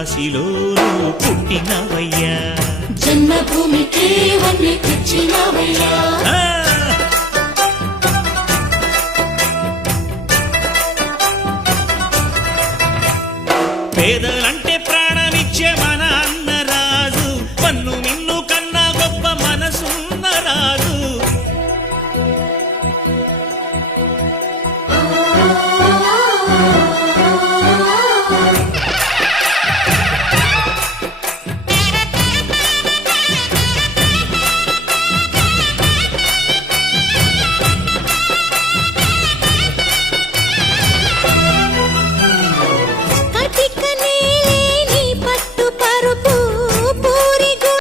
రాశిలోనూ పుట్టినవయ్యా. జన్మభూమికి వన్ని తెచ్చినవయ్యా. పేదలంటే ప్రాణమిచ్చే మన అన్న రాజు పన్ను నిన్ను కన్నా గొప్ప మనసున్న రాజు.